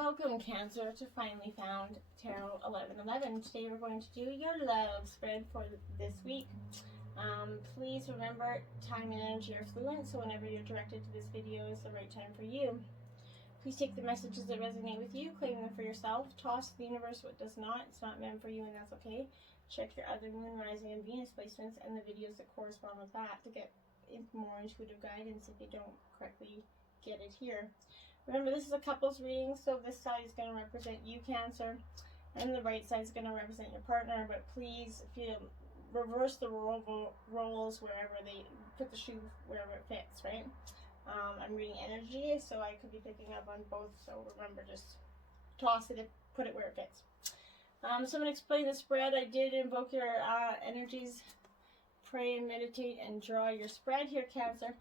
Welcome, Cancer, to Finally Found Tarot 1111. Today we're going to do your love spread for this week. Please remember, time and energy are fluent, so whenever you're directed to this video is the right time for you. Please take the messages that resonate with you, claim them for yourself, toss to the universe what does not. It's not meant for you, and that's okay. Check your other moon, rising, and Venus placements and the videos that correspond with that to get more intuitive guidance if you don't correctly get it here. Remember, this is a couples reading, so this side is going to represent you, Cancer, and the right side is going to represent your partner, but please, if you reverse the roles wherever they put the shoe wherever it fits, right? I'm reading energy, so I could be picking up on both, so remember, just toss it and put it where it fits. So I'm going to explain the spread. I did invoke your energies, pray and meditate and draw your spread here, Cancer.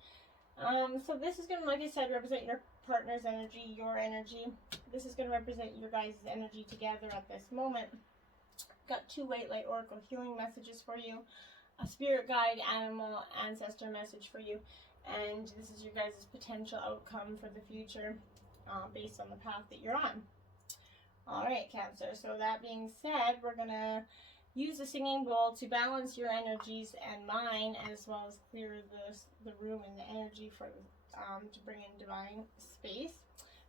So this is going to, like I said, represent your partner's energy, your energy. This is going to represent your guys' energy together at this moment. Got two White Light Oracle healing messages for you, a spirit guide, animal, ancestor message for you, and this is your guys' potential outcome for the future based on the path that you're on. Alright, Cancer, so that being said, we're going to use the singing bowl to balance your energies and mine, as well as clear the room and the energy for to bring in divine space.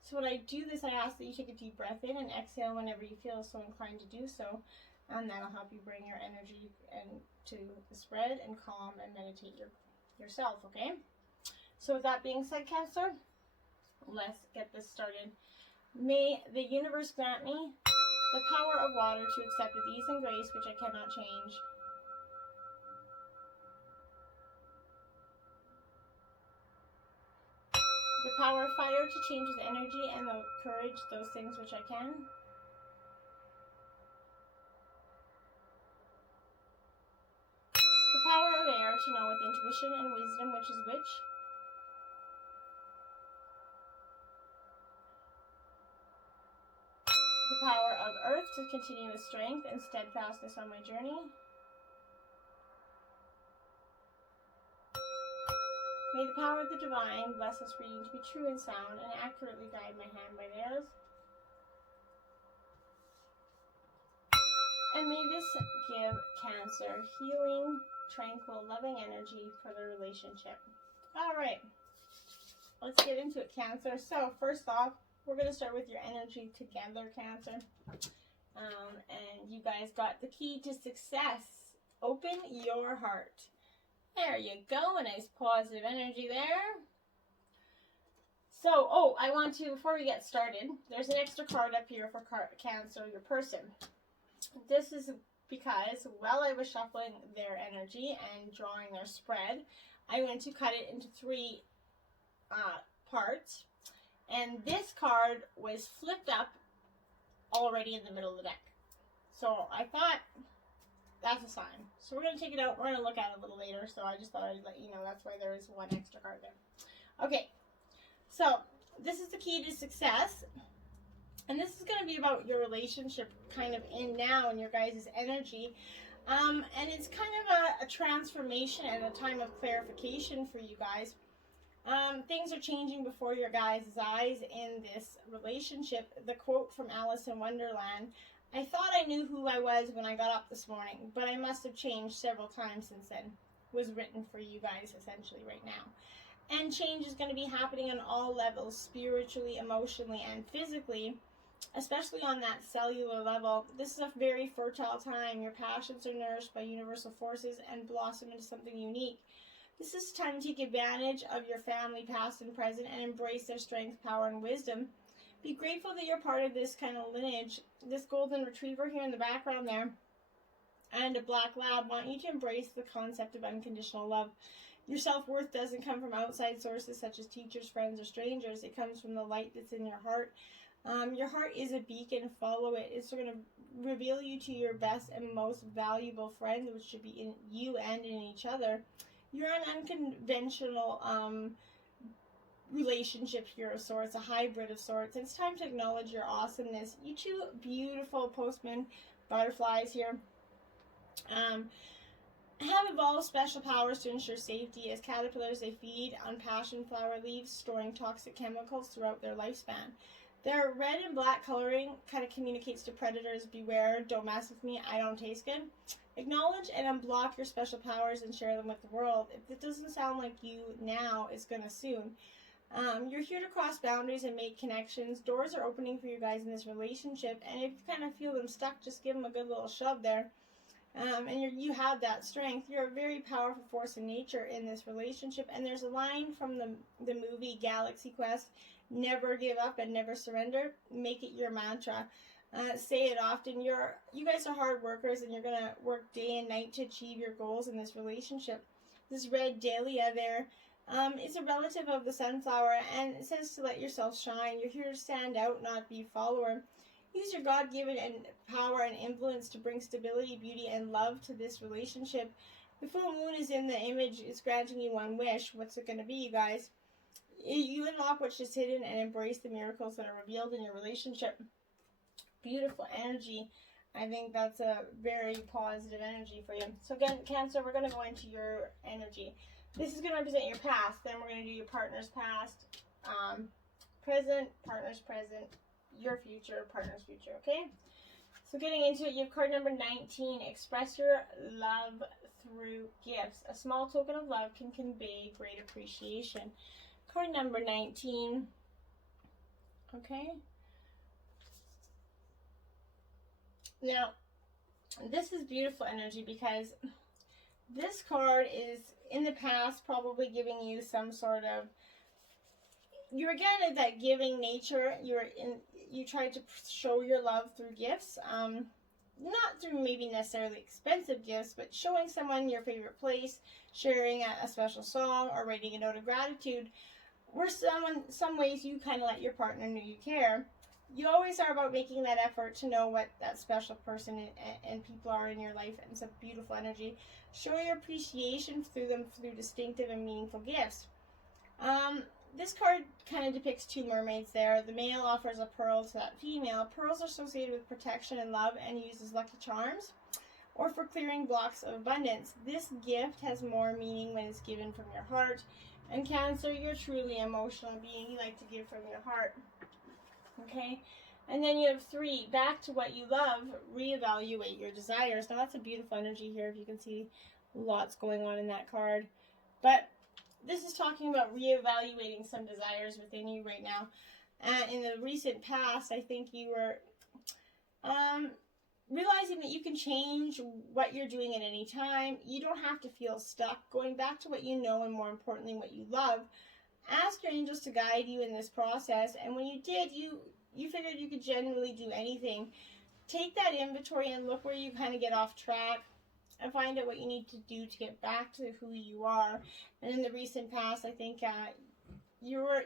So when I do this, I ask that you take a deep breath in and exhale whenever you feel so inclined to do so, and that'll help you bring your energy to the spread and calm and meditate yourself, okay? So with that being said, Cancer, let's get this started. May the universe grant me the power of water to accept with ease and grace, which I cannot change. The power of fire to change with energy, and the courage, those things which I can. The power of air to know with intuition and wisdom which is which. The power of earth to continue with strength and steadfastness on my journey. May the power of the divine bless this reading to be true and sound and accurately guide my hand by theirs. And may this give Cancer healing, tranquil, loving energy for the relationship. Alright, let's get into it, Cancer. So first off, we're going to start with your energy together, Cancer. And you guys got the key to success. Open your heart. There you go. A nice positive energy there. So, I want to, before we get started, there's an extra card up here for Cancer, your person. This is because while I was shuffling their energy and drawing their spread, I went to cut it into three parts. And this card was flipped up already in the middle of the deck. So I thought, that's a sign. So we're going to take it out. We're going to look at it a little later. So I just thought I'd let you know that's why there is one extra card there. Okay. So this is the key to success. And this is going to be about your relationship kind of in now and your guys' energy. And it's kind of a transformation and a time of clarification for you guys. Things are changing before your guys' eyes in this relationship. The quote from Alice in Wonderland, I thought I knew who I was when I got up this morning, but I must have changed several times since then, was written for you guys essentially right now. And change is going to be happening on all levels, spiritually, emotionally, and physically, especially on that cellular level. This is a very fertile time. Your passions are nourished by universal forces and blossom into something unique. This is time to take advantage of your family, past and present, and embrace their strength, power, and wisdom. Be grateful that you're part of this kind of lineage. This golden retriever here in the background there, and a black lab, want you to embrace the concept of unconditional love. Your self-worth doesn't come from outside sources such as teachers, friends, or strangers. It comes from the light that's in your heart. Your heart is a beacon. Follow it. It's going to reveal you to your best and most valuable friend, which should be in you and in each other. You're an unconventional relationship here of sorts, a hybrid of sorts. It's time to acknowledge your awesomeness. You two beautiful postman butterflies here have evolved special powers to ensure safety. As caterpillars, they feed on passion flower leaves, storing toxic chemicals throughout their lifespan. Their red and black coloring kind of communicates to predators, beware, don't mess with me, I don't taste good. Acknowledge and unblock your special powers and share them with the world. If it doesn't sound like you now, it's going to soon. You're here to cross boundaries and make connections. Doors are opening for you guys in this relationship, and if you kind of feel them stuck, just give them a good little shove there. And you have that strength. You're a very powerful force in nature in this relationship. And there's a line from the movie Galaxy Quest: never give up and never surrender. Make it your mantra. Say it often. You guys are hard workers, and you're gonna work day and night to achieve your goals in this relationship. This red dahlia there, it's a relative of the sunflower, and it says to let yourself shine. You're here to stand out, not be a follower. Use your God-given and power and influence to bring stability, beauty, and love to this relationship. The full moon is in the image. It's granting you one wish. What's it going to be, you guys? You unlock what's just hidden and embrace the miracles that are revealed in your relationship. Beautiful energy. I think that's a very positive energy for you. So again, Cancer, we're going to go into your energy. This is going to represent your past. Then we're going to do your partner's past, present, partner's present, your future, partner's future, okay? So getting into it, you have card number 19. Express your love through gifts. A small token of love can convey great appreciation. Card number 19. Okay. Now, this is beautiful energy because this card is in the past probably giving you some sort of, you're again at that giving nature. You try to show your love through gifts, not through maybe necessarily expensive gifts, but showing someone your favorite place, sharing a special song, or writing a note of gratitude. Where some ways you kind of let your partner know you care. You always are about making that effort to know what that special person and people are in your life, and it's a beautiful energy. Show your appreciation through them through distinctive and meaningful gifts. This card kind of depicts two mermaids there. The male offers a pearl to that female. Pearls are associated with protection and love and used as lucky charms or for clearing blocks of abundance. This gift has more meaning when it's given from your heart. And Cancer, you're truly an emotional being. You like to give from your heart. Okay? And then you have 3. Back to what you love. Reevaluate your desires. Now that's a beautiful energy here. If you can see lots going on in that card. But this is talking about reevaluating some desires within you right now. In the recent past, I think you were realizing that you can change what you're doing at any time. You don't have to feel stuck. Going back to what you know, and more importantly, what you love. Ask your angels to guide you in this process. And when you did, you figured you could genuinely do anything. Take that inventory and look where you kind of get off track. And find out what you need to do to get back to who you are. And in the recent past, I think you are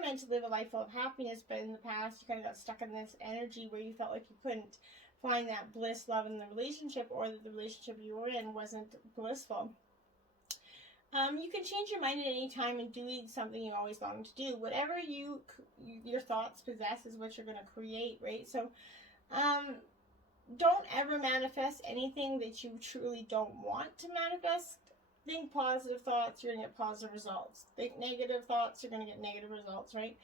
meant to live a life full of happiness, but in the past, you kind of got stuck in this energy where you felt like you couldn't find that bliss, love in the relationship, or that the relationship you were in wasn't blissful. You can change your mind at any time in doing something you always longed to do. Whatever your thoughts possess is what you're going to create, right? So, don't ever manifest anything that you truly don't want to manifest. Think positive thoughts, you're going to get positive results. Think negative thoughts, you're going to get negative results, right?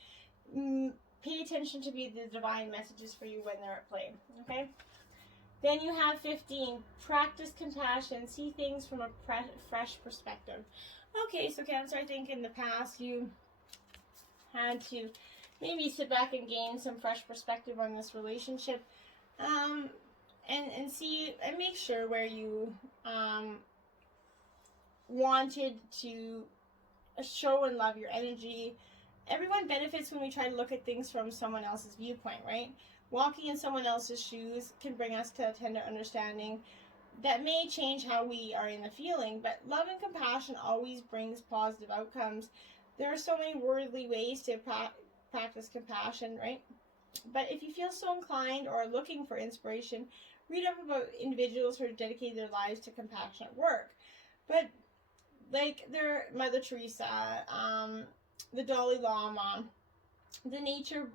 Pay attention to the divine messages for you when they're at play, okay? Then you have 15. Practice compassion. See things from a fresh perspective. Okay, so Cancer, I think in the past you had to maybe sit back and gain some fresh perspective on this relationship. And see and make sure where you wanted to show and love your energy. Everyone benefits when we try to look at things from someone else's viewpoint, right? Walking in someone else's shoes can bring us to a tender understanding that may change how we are in the feeling, but love and compassion always brings positive outcomes. There are so many worldly ways to practice compassion, right? But if you feel so inclined or looking for inspiration, read up about individuals who have dedicated their lives to compassionate work. But like their Mother Teresa, the Dalai Lama, the nature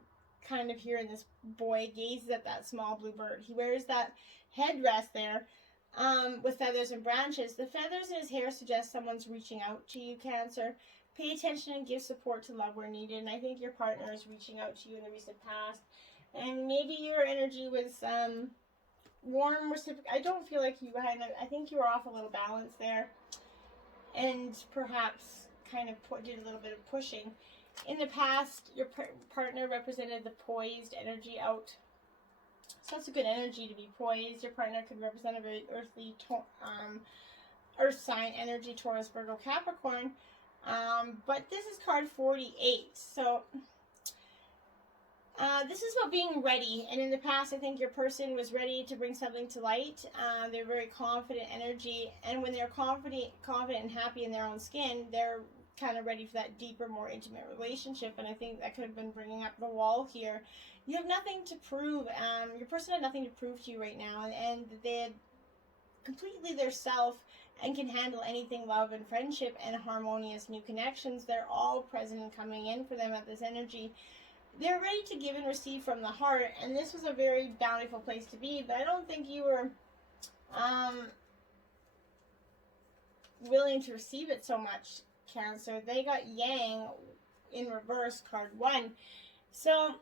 kind of here in this boy gazes at that small blue bird. He wears that headdress there with feathers and branches. The feathers in his hair suggest someone's reaching out to you, Cancer. Pay attention and give support to love where needed. And I think your partner is reaching out to you in the recent past. And maybe your energy was warm, reciprocal. I don't feel like you had, I think you were off a little balance there. And perhaps kind of did a little bit of pushing. In the past, your partner represented the poised energy out. So that's a good energy to be poised. Your partner could represent a very earthly, earth sign energy, Taurus, Virgo, Capricorn. But this is card 48. So this is about being ready. And in the past, I think your person was ready to bring something to light. They're very confident energy. And when they're confident and happy in their own skin, they're kind of ready for that deeper, more intimate relationship. And I think that could have been bringing up the wall here. You have nothing to prove. Your person had nothing to prove to you right now, and they had completely their self and can handle anything, love and friendship and harmonious new connections. They're all present and coming in for them at this energy. They're ready to give and receive from the heart, and this was a very bountiful place to be, but I don't think you were willing to receive it so much, Cancer. They got Yang in reverse, card 1. So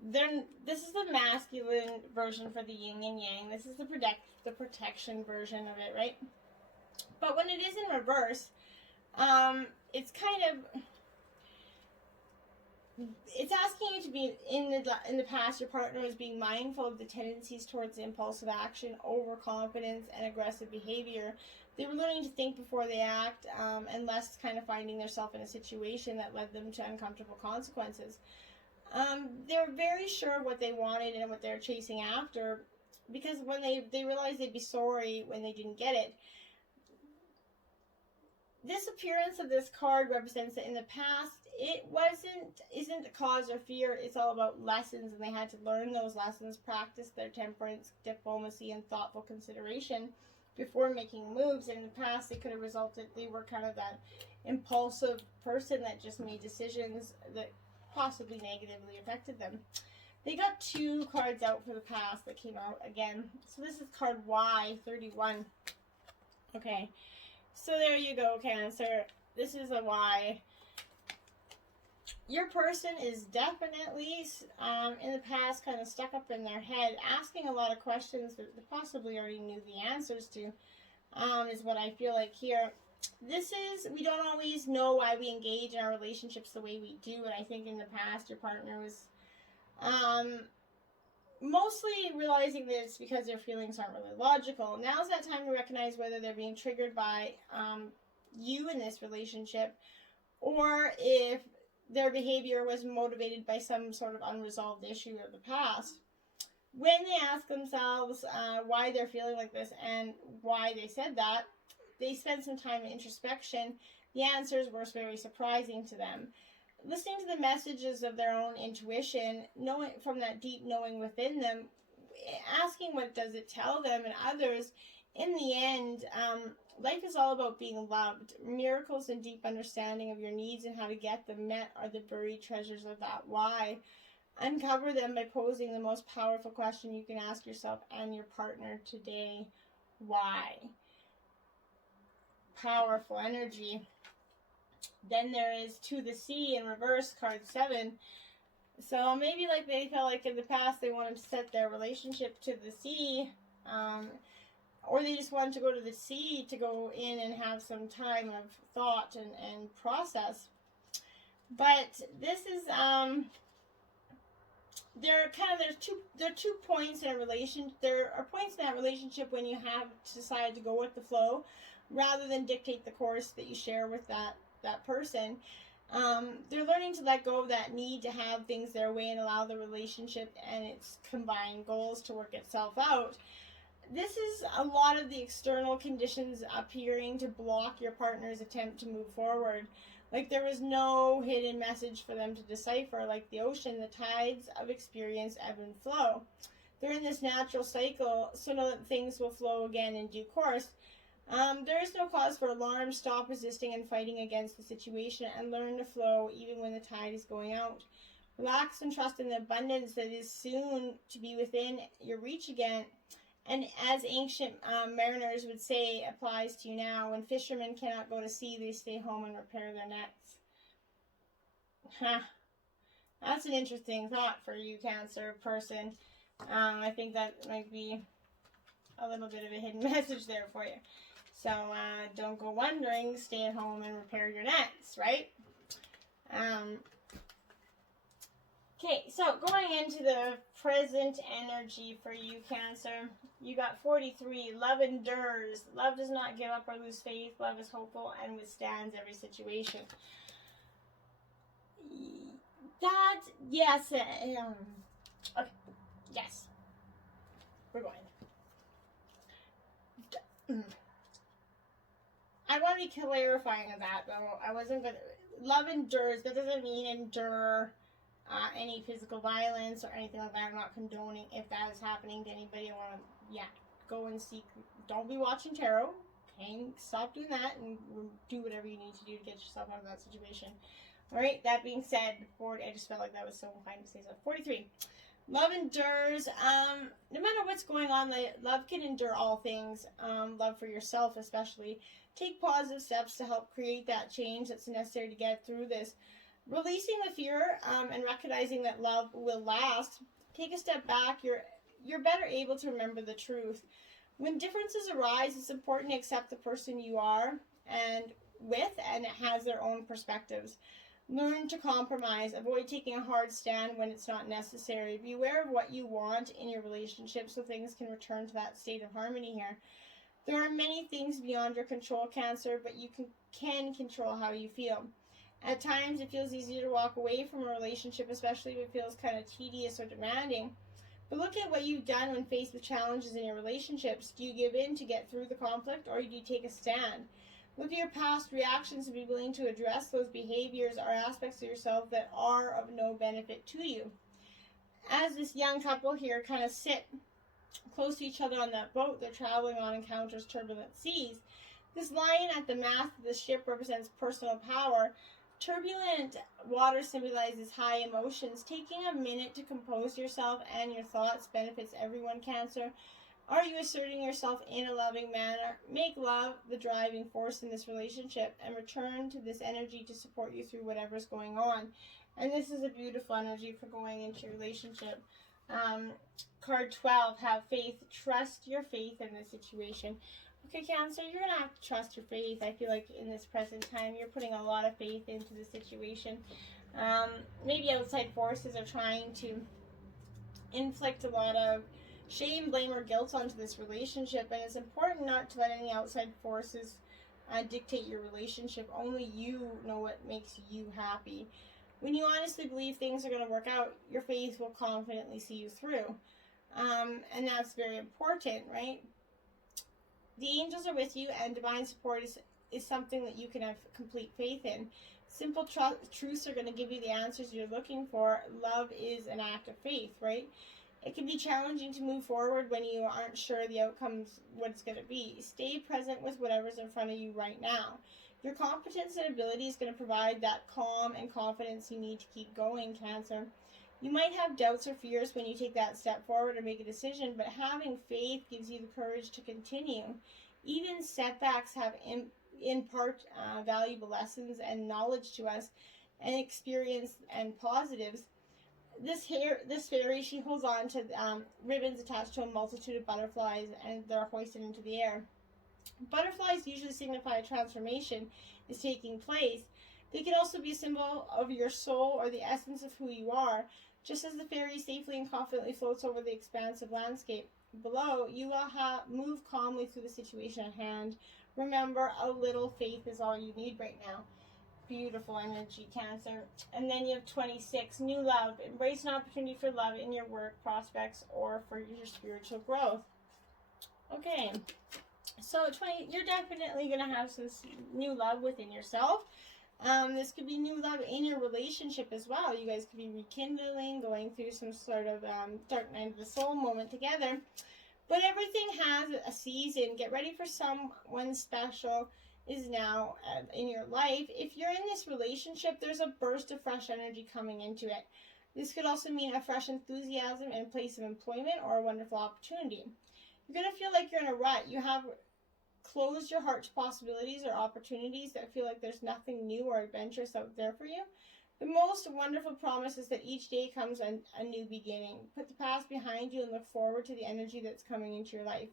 this is the masculine version for the yin and yang. This is the protection version of it, right? But when it is in reverse, it's kind of, it's asking you to be in the past. Your partner was being mindful of the tendencies towards impulsive action, overconfidence, and aggressive behavior. They were learning to think before they act, and less kind of finding themselves in a situation that led them to uncomfortable consequences. They're very sure of what they wanted and what they're chasing after, because when they realized they'd be sorry when they didn't get it. This appearance of this card represents that in the past, isn't a cause or fear. It's all about lessons, and they had to learn those lessons, practice their temperance, diplomacy, and thoughtful consideration before making moves. And in the past, it could have resulted, they were kind of that impulsive person that just made decisions that possibly negatively affected them. They got 2 cards out for the past that came out again. So this is card Y, 31. Okay. So there you go, Cancer. This is a Y. Your person is definitely, in the past, kind of stuck up in their head, asking a lot of questions that they possibly already knew the answers to, is what I feel like here. We don't always know why we engage in our relationships the way we do, and I think in the past your partner was mostly realizing that it's because their feelings aren't really logical. Now's that time to recognize whether they're being triggered by you in this relationship, or if their behavior was motivated by some sort of unresolved issue of the past. When they ask themselves why they're feeling like this and why they said that, they spend some time in introspection. The answers were very surprising to them. Listening to the messages of their own intuition, knowing from that deep knowing within them, asking what does it tell them and others. In the end, life is all about being loved. Miracles and deep understanding of your needs and how to get them met are the buried treasures of that why. Uncover them by posing the most powerful question you can ask yourself and your partner today. Why? Powerful energy. Then there is To the Sea in reverse, card 7. So maybe like they felt like in the past they wanted to set their relationship to the sea, or they just wanted to go to the sea to go in and have some time of thought and process. But this is there are two points in a relation. There are points in that relationship when you have decided to go with the flow rather than dictate the course that you share with that person. They're learning to let go of that need to have things their way and allow the relationship and its combined goals to work itself out. This is a lot of the external conditions appearing to block your partner's attempt to move forward. Like there was no hidden message for them to decipher. Like the ocean, the tides of experience ebb and flow. They're in this natural cycle, so know that things will flow again in due course. There is no cause for alarm. Stop resisting and fighting against the situation and learn to flow even when the tide is going out. Relax and trust in the abundance that is soon to be within your reach again. And as ancient mariners would say, applies to you now. When fishermen cannot go to sea, they stay home and repair their nets. Huh. That's an interesting thought for you, Cancer person. I think that might be a little bit of a hidden message there for you. So don't go wondering, stay at home and repair your nets, right? Okay, so going into the present energy for you, Cancer, you got 43. Love endures. Love does not give up or lose faith. Love is hopeful and withstands every situation. That, yes. Okay, yes. We're going. I want to be clarifying of that, though. I wasn't going to. Love endures. That doesn't mean endure any physical violence or anything like that. I'm not condoning if that is happening to anybody. I want to, go and seek. Don't be watching tarot. Okay, stop doing that and do whatever you need to do to get yourself out of that situation. All right, that being said, 40, I just felt like that was so fine to say so. 43. Love endures. No matter what's going on, love can endure all things. Love for yourself especially. Take positive steps to help create that change that's necessary to get through this. Releasing the fear and recognizing that love will last. Take a step back. You're better able to remember the truth. When differences arise, it's important to accept the person you are and it has their own perspectives. Learn to compromise. Avoid taking a hard stand when it's not necessary. Be aware of what you want in your relationship so things can return to that state of harmony here. There are many things beyond your control, Cancer, but you can control how you feel. At times, it feels easier to walk away from a relationship, especially if it feels kind of tedious or demanding. But look at what you've done when faced with challenges in your relationships. Do you give in to get through the conflict, or do you take a stand? Look at your past reactions and be willing to address those behaviors or aspects of yourself that are of no benefit to you. As this young couple here kind of sit close to each other on that boat they're traveling on, encounters turbulent seas. This lion at the mast of the ship represents personal power. Turbulent water symbolizes high emotions. Taking a minute to compose yourself and your thoughts benefits everyone, Cancer. Are you asserting yourself in a loving manner? Make love the driving force in this relationship and return to this energy to support you through whatever's going on. And this is a beautiful energy for going into your relationship. Card 12, have faith. Trust your faith in this situation. Okay, Cancer, you're going to have to trust your faith. I feel like in this present time, you're putting a lot of faith into the situation. Maybe outside forces are trying to inflict a lot of shame, blame, or guilt onto this relationship, and it's important not to let any outside forces dictate your relationship. Only you know what makes you happy. When you honestly believe things are going to work out, your faith will confidently see you through. And that's very important, right? The angels are with you, and divine support is something that you can have complete faith in. Simple truths are going to give you the answers you're looking for. Love is an act of faith, right? It can be challenging to move forward when you aren't sure the outcome's what it's going to be. Stay present with whatever's in front of you right now. Your competence and ability is going to provide that calm and confidence you need to keep going, Cancer. You might have doubts or fears when you take that step forward or make a decision, but having faith gives you the courage to continue. Even setbacks have impart valuable lessons and knowledge to us, and experience and positives. This fairy, she holds on to ribbons attached to a multitude of butterflies, and they're hoisted into the air. Butterflies usually signify a transformation is taking place. They can also be a symbol of your soul or the essence of who you are. Just as the fairy safely and confidently floats over the expansive landscape below, you will move calmly through the situation at hand. Remember, a little faith is all you need right now. Beautiful energy, Cancer. And then you have 26, new love. Embrace an opportunity for love in your work prospects or for your spiritual growth. Okay, so 20, you're definitely going to have some new love within yourself. This could be new love in your relationship as well. You guys could be rekindling, going through some sort of dark night of the soul moment together. But everything has a season. Get ready for someone special is now in your life. If you're in this relationship, there's a burst of fresh energy coming into it. This could also mean a fresh enthusiasm in place of employment or a wonderful opportunity. You're going to feel like you're in a rut. You have closed your heart to possibilities or opportunities that feel like there's nothing new or adventurous out there for you. The most wonderful promise is that each day comes a new beginning. Put the past behind you and look forward to the energy that's coming into your life.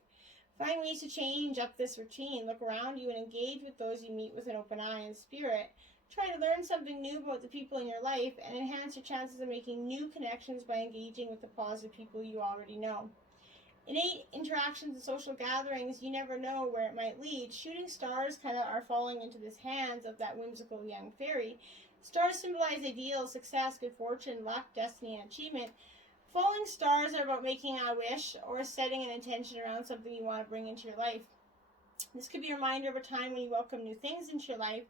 Find ways to change up this routine. Look around you and engage with those you meet with an open eye and spirit. Try to learn something new about the people in your life and enhance your chances of making new connections by engaging with the positive people you already know. Innate interactions and social gatherings, you never know where it might lead. Shooting stars kind of are falling into the hands of that whimsical young fairy. Stars symbolize ideals, success, good fortune, luck, destiny, and achievement. Falling stars are about making a wish or setting an intention around something you want to bring into your life. This could be a reminder of a time when you welcome new things into your life.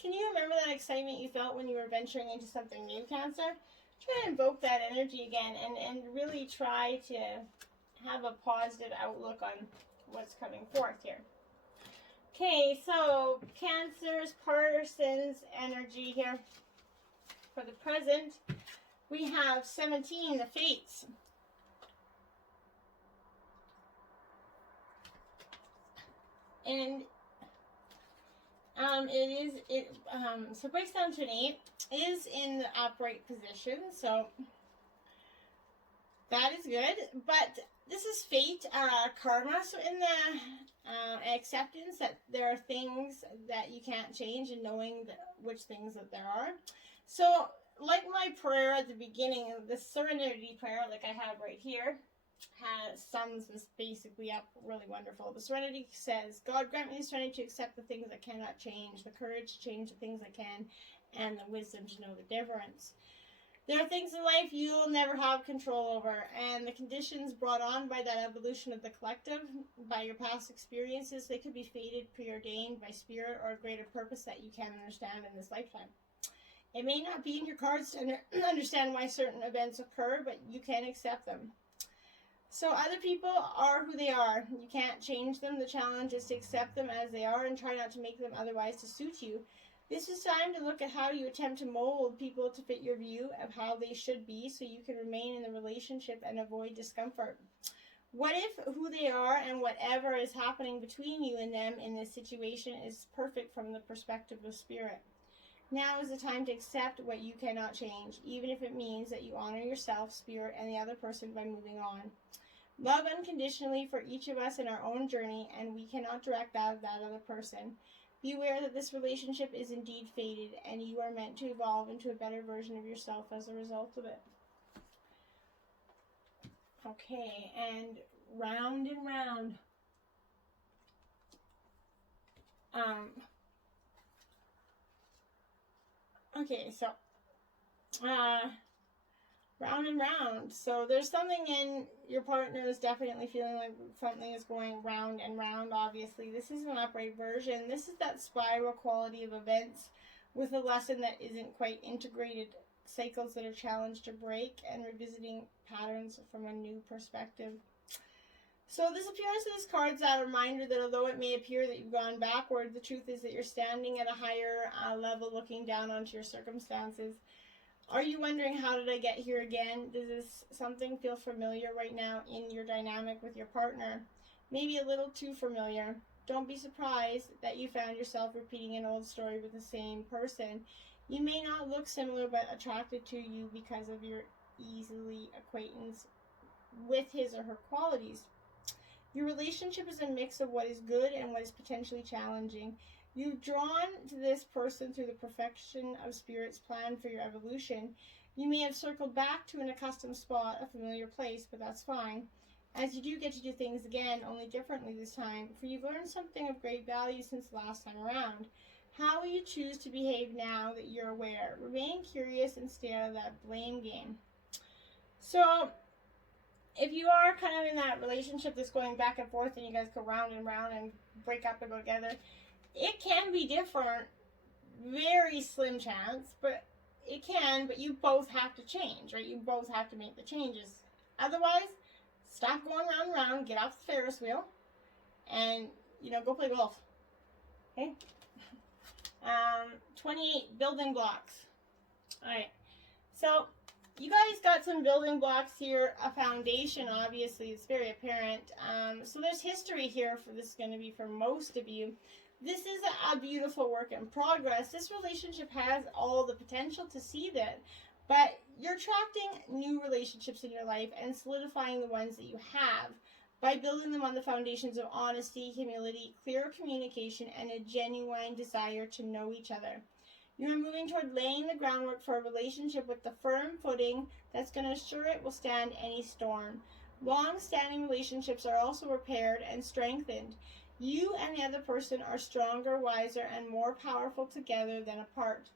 Can you remember that excitement you felt when you were venturing into something new, Cancer? Try to invoke that energy again and really try to have a positive outlook on what's coming forth here. Okay, so Cancer's person's energy here for the present. We have 17, the Fates. And so it breaks down to an 8. It is in the upright position, so that is good. But this is fate, karma. So in the acceptance that there are things that you can't change and knowing which things that there are. So like my prayer at the beginning, the serenity prayer, like I have right here, sums this basically up really wonderful. The serenity says, God grant me the serenity to accept the things that cannot change, the courage to change the things that can, and the wisdom to know the difference. There are things in life you'll never have control over, and the conditions brought on by that evolution of the collective, by your past experiences, they could be fated, preordained by spirit, or a greater purpose that you can't understand in this lifetime. It may not be in your cards to understand why certain events occur, but you can accept them. So other people are who they are. You can't change them. The challenge is to accept them as they are and try not to make them otherwise to suit you. This is time to look at how you attempt to mold people to fit your view of how they should be so you can remain in the relationship and avoid discomfort. What if who they are and whatever is happening between you and them in this situation is perfect from the perspective of spirit? Now is the time to accept what you cannot change, even if it means that you honor yourself, spirit, and the other person by moving on. Love unconditionally for each of us in our own journey, and we cannot direct that of that other person. Be aware that this relationship is indeed fated, and you are meant to evolve into a better version of yourself as a result of it. Okay, and round and round. Okay, so round and round. So there's something in your partner is definitely feeling like something is going round and round. Obviously, this is an upright version. This is that spiral quality of events with a lesson that isn't quite integrated, cycles that are challenged to break, and revisiting patterns from a new perspective. So this appearance of this card is that reminder that although it may appear that you've gone backward, the truth is that you're standing at a higher level looking down onto your circumstances. Are you wondering, how did I get here again? Does this something feel familiar right now in your dynamic with your partner? Maybe a little too familiar. Don't be surprised that you found yourself repeating an old story with the same person. You may not look similar but attracted to you because of your easily acquaintance with his or her qualities. Your relationship is a mix of what is good and what is potentially challenging. You've drawn to this person through the perfection of Spirit's plan for your evolution. You may have circled back to an accustomed spot, a familiar place, but that's fine, as you do get to do things again, only differently this time, for you've learned something of great value since the last time around. How will you choose to behave now that you're aware? Remain curious and stay out of that blame game. So, if you are kind of in that relationship that's going back and forth and you guys go round and round and break up and go together, it can be different, very slim chance, but it can, but you both have to change, right? You both have to make the changes. Otherwise, stop going round and round, get off the Ferris wheel, and, go play golf. Okay? 28, building blocks. Alright, so you guys got some building blocks here, a foundation, obviously, it's very apparent. So there's history here, this is going to be for most of you. this is a beautiful work in progress. This relationship has all the potential to see that, but you're attracting new relationships in your life and solidifying the ones that you have by building them on the foundations of honesty, humility, clear communication, and a genuine desire to know each other. You are moving toward laying the groundwork for a relationship with the firm footing that's going to assure it will stand any storm. Long-standing relationships are also repaired and strengthened. You and the other person are stronger, wiser, and more powerful together than apart.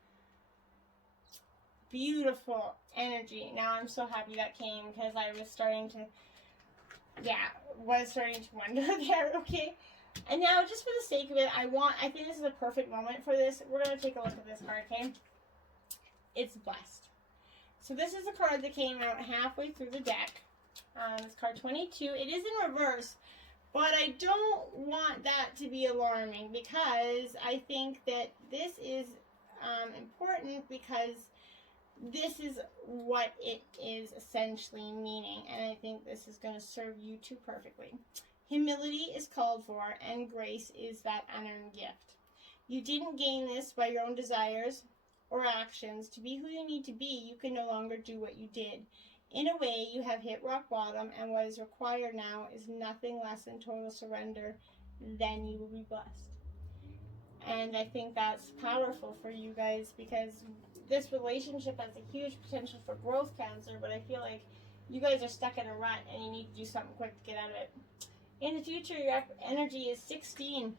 Beautiful energy. Now I'm so happy that came because I was starting to, wonder there, okay? And now, just for the sake of it, I think this is a perfect moment for this. We're going to take a look at this card, okay? It's Blessed. So this is a card that came out halfway through the deck. It's card 22. It is in reverse, but I don't want that to be alarming because I think that this is important because this is what it is essentially meaning, and I think this is going to serve you too perfectly. Humility is called for, and grace is that unearned gift. You didn't gain this by your own desires or actions. To be who you need to be, you can no longer do what you did. In a way, you have hit rock bottom, and what is required now is nothing less than total surrender. Then you will be blessed. And I think that's powerful for you guys because this relationship has a huge potential for growth, Cancer, but I feel like you guys are stuck in a rut and you need to do something quick to get out of it. In the future, your energy is 16.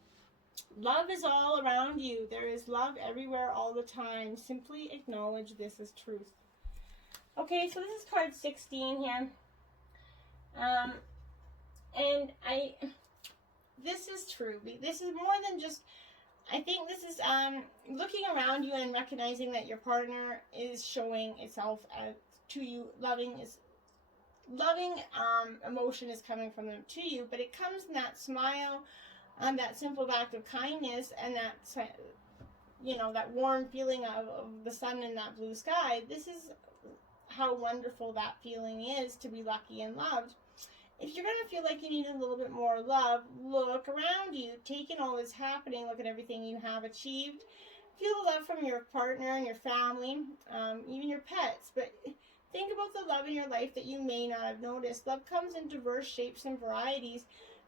Love is all around you. There is love everywhere all the time. Simply acknowledge this as truth. Okay, so this is card 16 here. This is true. This is more than just, I think this is looking around you and recognizing that your partner is showing itself to you. Loving emotion is coming from them to you, but it comes in that smile, that simple act of kindness, and that, that warm feeling of the sun in that blue sky. This is how wonderful that feeling is, to be lucky and loved. If you're going to feel like you need a little bit more love, look around you. Take in all that's happening. Look at everything you have achieved. Feel the love from your partner and your family, even your pets. But think about the love in your life that you may not have noticed. Love comes in diverse shapes and varieties.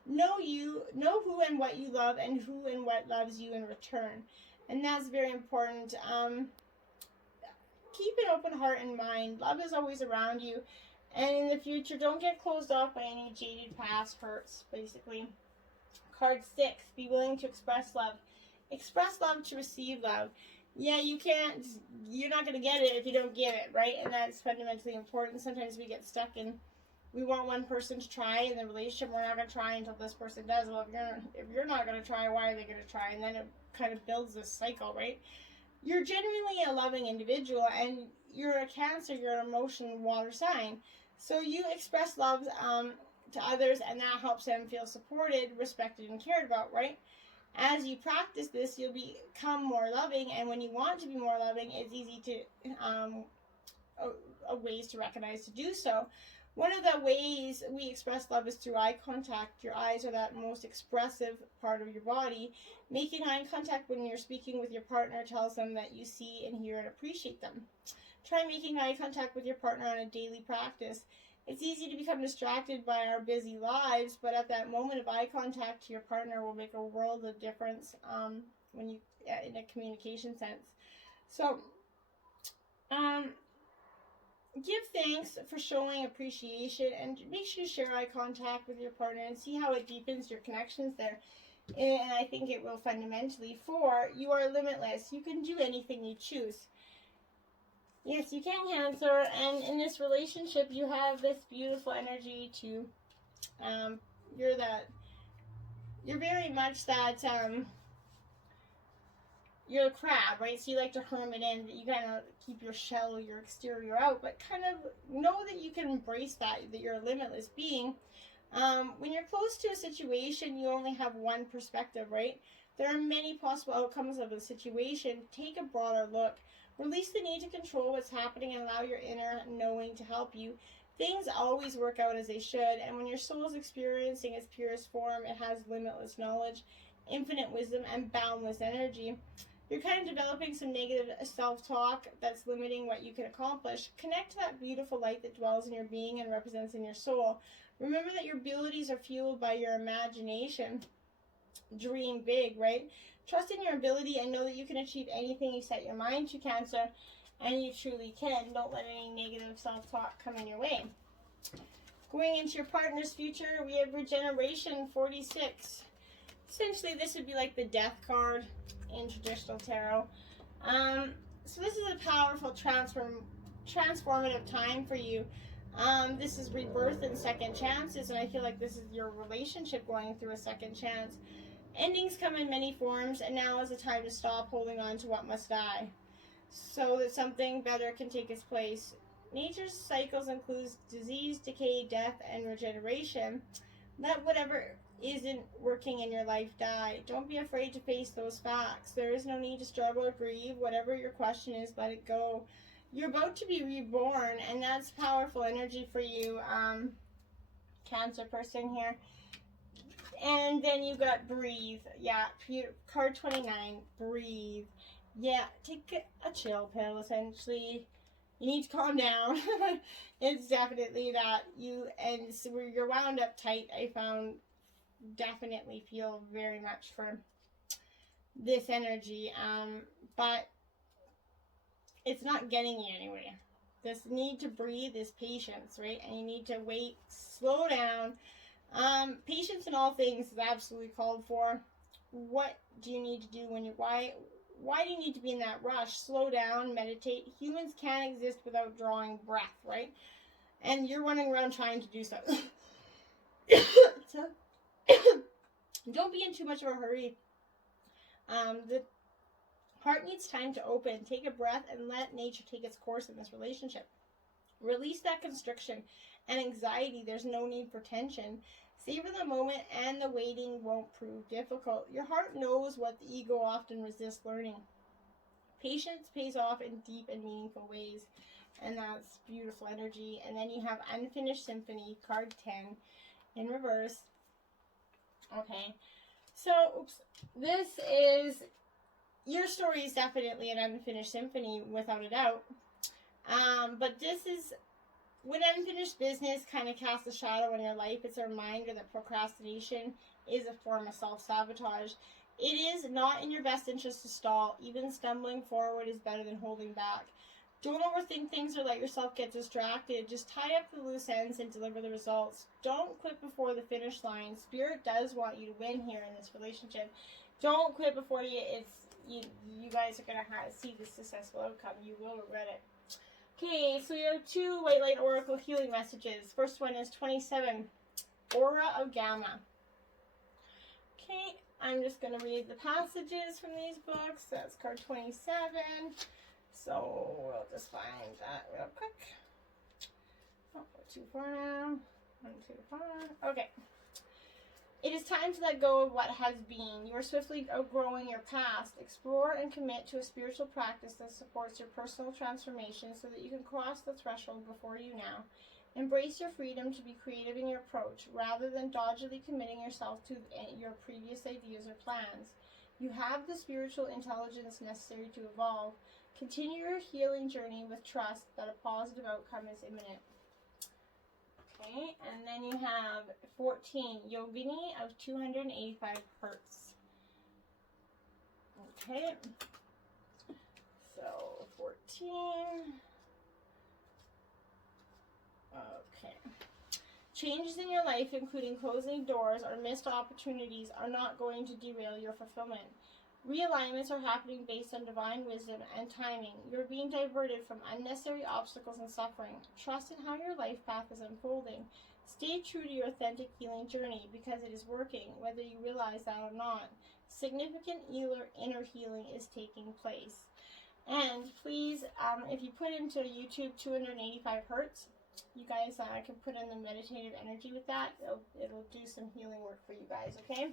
Know who and what you love, and who and what loves you in return. And that's very important. Keep an open heart and mind. Love is always around you. And in the future, don't get closed off by any jaded past hurts, basically. Card 6, be willing to express love. Express love to receive love. Yeah, you're not going to get it if you don't give it, right? And that's fundamentally important. Sometimes we get stuck in, we want one person to try in the relationship. We're not going to try until this person does. Well, if you're not going to try, why are they going to try? And then it kind of builds this cycle, right? You're genuinely a loving individual, and you're a Cancer, you're an emotion water sign. So you express love to others, and that helps them feel supported, respected, and cared about, right? As you practice this, you'll become more loving, and when you want to be more loving, it's easy to ways to recognize to do so. One of the ways we express love is through eye contact. Your eyes are that most expressive part of your body. Making eye contact when you're speaking with your partner tells them that you see and hear and appreciate them. Try making eye contact with your partner on a daily practice. It's easy to become distracted by our busy lives, but at that moment of eye contact to your partner will make a world of difference when you in a communication sense. So, give thanks for showing appreciation, and make sure you share eye contact with your partner and see how it deepens your connections there. And I think it will fundamentally. 4, you are limitless. You can do anything you choose. Yes, you can, Cancer. And in this relationship, you have this beautiful energy to, you're very much that, you're a crab, right? So you like to hermit in, but you kind of keep your shell, your exterior out, but kind of know that you can embrace that you're a limitless being. When you're close to a situation, you only have one perspective, right? There are many possible outcomes of a situation. Take a broader look. Release the need to control what's happening and allow your inner knowing to help you. Things always work out as they should, and when your soul is experiencing its purest form, it has limitless knowledge. infinite wisdom and boundless energy. You're kind of developing some negative self-talk that's limiting what you can accomplish. Connect to that beautiful light that dwells in your being and represents in your soul. Remember that your abilities are fueled by your imagination. Dream big, right? Trust in your ability and know that you can achieve anything you set your mind to, Cancer, and you truly can. Don't let any negative self-talk come in your way. Going into your partner's future, we have Regeneration 46. Essentially, this would be like the Death card in traditional tarot. So this is a powerful transformative time for you. This is rebirth and second chances, and I feel like this is your relationship going through a second chance. Endings come in many forms, and now is the time to stop holding on to what must die, so that something better can take its place. Nature's cycles includes disease, decay, death, and regeneration. Let whatever isn't working in your life die. Don't be afraid to face those facts. There is no need to struggle or grieve. Whatever your question is, let it go. You're about to be reborn, and that's powerful energy for you, Cancer person here. And then you got breathe. Yeah, card 29, breathe. Yeah, take a chill pill, essentially. You need to calm down. It's definitely that. And so where you're wound up tight, I found, definitely feel very much for this energy. But it's not getting you anywhere. This need to breathe is patience, right? And you need to wait, slow down. Patience in all things is absolutely called for. What do you need to do when you, why do you need to be in that rush? Slow down, meditate. Humans can't exist without drawing breath, right? And you're running around trying to do something. So, don't be in too much of a hurry. The heart needs time to open. Take a breath and let nature take its course in this relationship. Release that constriction and anxiety. There's no need for tension. Savor the moment, and the waiting won't prove difficult. Your heart knows what the ego often resists learning. Patience pays off in deep and meaningful ways, and that's beautiful energy. And then you have Unfinished Symphony, card 10, in reverse. Okay, so, this is, your story is definitely an unfinished symphony, without a doubt. But this is, when unfinished business kind of casts a shadow on your life, it's a reminder that procrastination is a form of self-sabotage. It is not in your best interest to stall. Even stumbling forward is better than holding back. Don't overthink things or let yourself get distracted. Just tie up the loose ends and deliver the results. Don't quit before the finish line. Spirit does want you to win here in this relationship. Don't quit before you guys are going to see the successful outcome. You will regret it. Okay, so we have 2 White Light Oracle healing messages. First one is 27, Aura of Gamma. Okay, I'm just going to read the passages from these books. That's card 27. So we'll just find that real quick. Don't go too far now. Not too far. Okay. It is time to let go of what has been. You are swiftly outgrowing your past. Explore and commit to a spiritual practice that supports your personal transformation so that you can cross the threshold before you now. Embrace your freedom to be creative in your approach rather than doggedly committing yourself to your previous ideas or plans. You have the spiritual intelligence necessary to evolve. Continue your healing journey with trust that a positive outcome is imminent. Okay, and then you have 14, Yogini of 285 Hertz. Okay, so 14. Okay. Changes in your life, including closing doors or missed opportunities, are not going to derail your fulfillment. Realignments are happening based on divine wisdom and timing. You're being diverted from unnecessary obstacles and suffering. Trust in how your life path is unfolding. Stay true to your authentic healing journey because it is working, whether you realize that or not. Significant inner healing is taking place. And please, if you put into YouTube 285 Hertz, you guys can put in the meditative energy with that. It'll do some healing work for you guys, okay?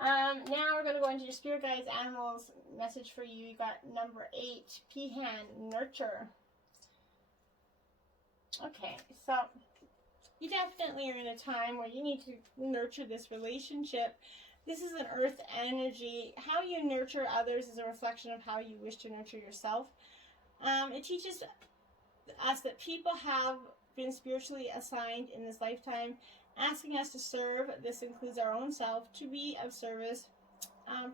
Now we're going to go into your spirit guides, animals, message for you. You got number 8, Peahen, nurture. Okay, so you definitely are in a time where you need to nurture this relationship. This is an earth energy. How you nurture others is a reflection of how you wish to nurture yourself. It teaches us that people have been spiritually assigned in this lifetime, asking us to serve. This includes our own self, to be of service.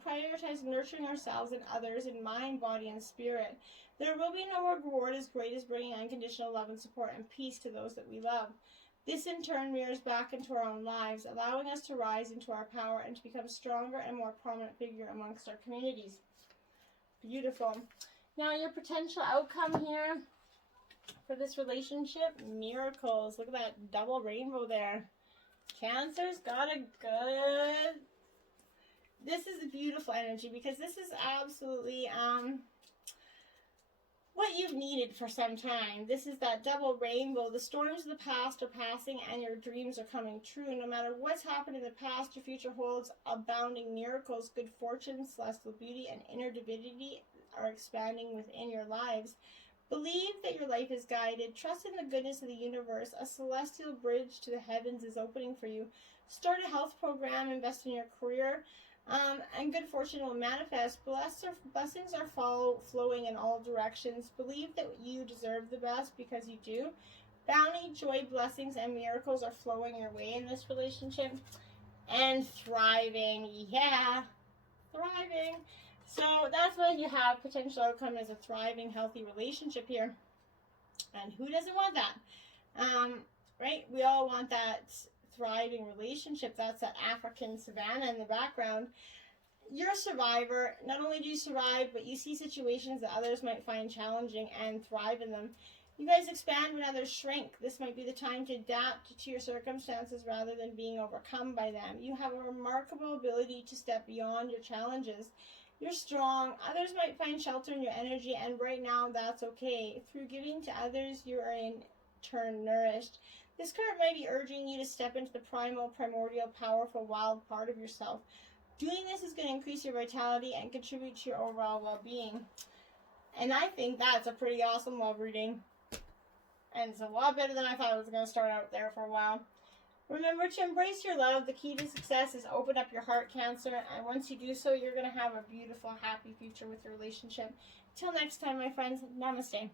Prioritize nurturing ourselves and others in mind, body, and spirit. There will be no reward as great as bringing unconditional love and support and peace to those that we love. This in turn mirrors back into our own lives, allowing us to rise into our power and to become a stronger and more prominent figure amongst our communities. Beautiful. Now your potential outcome here for this relationship, miracles. Look at that double rainbow there. Cancer's got a good... This is a beautiful energy because this is absolutely what you've needed for some time. This is that double rainbow. The storms of the past are passing and your dreams are coming true. No matter what's happened in the past, your future holds abounding miracles, good fortune, celestial beauty, and inner divinity are expanding within your lives. Believe that your life is guided. Trust in the goodness of the universe. A celestial bridge to the heavens is opening for you. Start a health program, invest in your career, and good fortune will manifest. Blessings are flowing in all directions. Believe that you deserve the best because you do. Bounty, joy, blessings, and miracles are flowing your way in this relationship. And thriving. Yeah, thriving. So that's what you have. Potential outcome is a thriving, healthy relationship here. And who doesn't want that? Right? We all want that thriving relationship. That's that African savanna in the background. You're a survivor. Not only do you survive, but you see situations that others might find challenging and thrive in them. You guys expand when others shrink. This might be the time to adapt to your circumstances rather than being overcome by them. You have a remarkable ability to step beyond your challenges. You're strong. Others might find shelter in your energy, and right now that's okay. Through giving to others, you are in turn nourished. This card might be urging you to step into the primordial, powerful, wild part of yourself. Doing this is going to increase your vitality and contribute to your overall well-being. And I think that's a pretty awesome love reading. And it's a lot better than I thought it was going to start out there for a while. Remember to embrace your love. The key to success is open up your heart, Cancer. And once you do so, you're going to have a beautiful, happy future with your relationship. Till next time, my friends, namaste.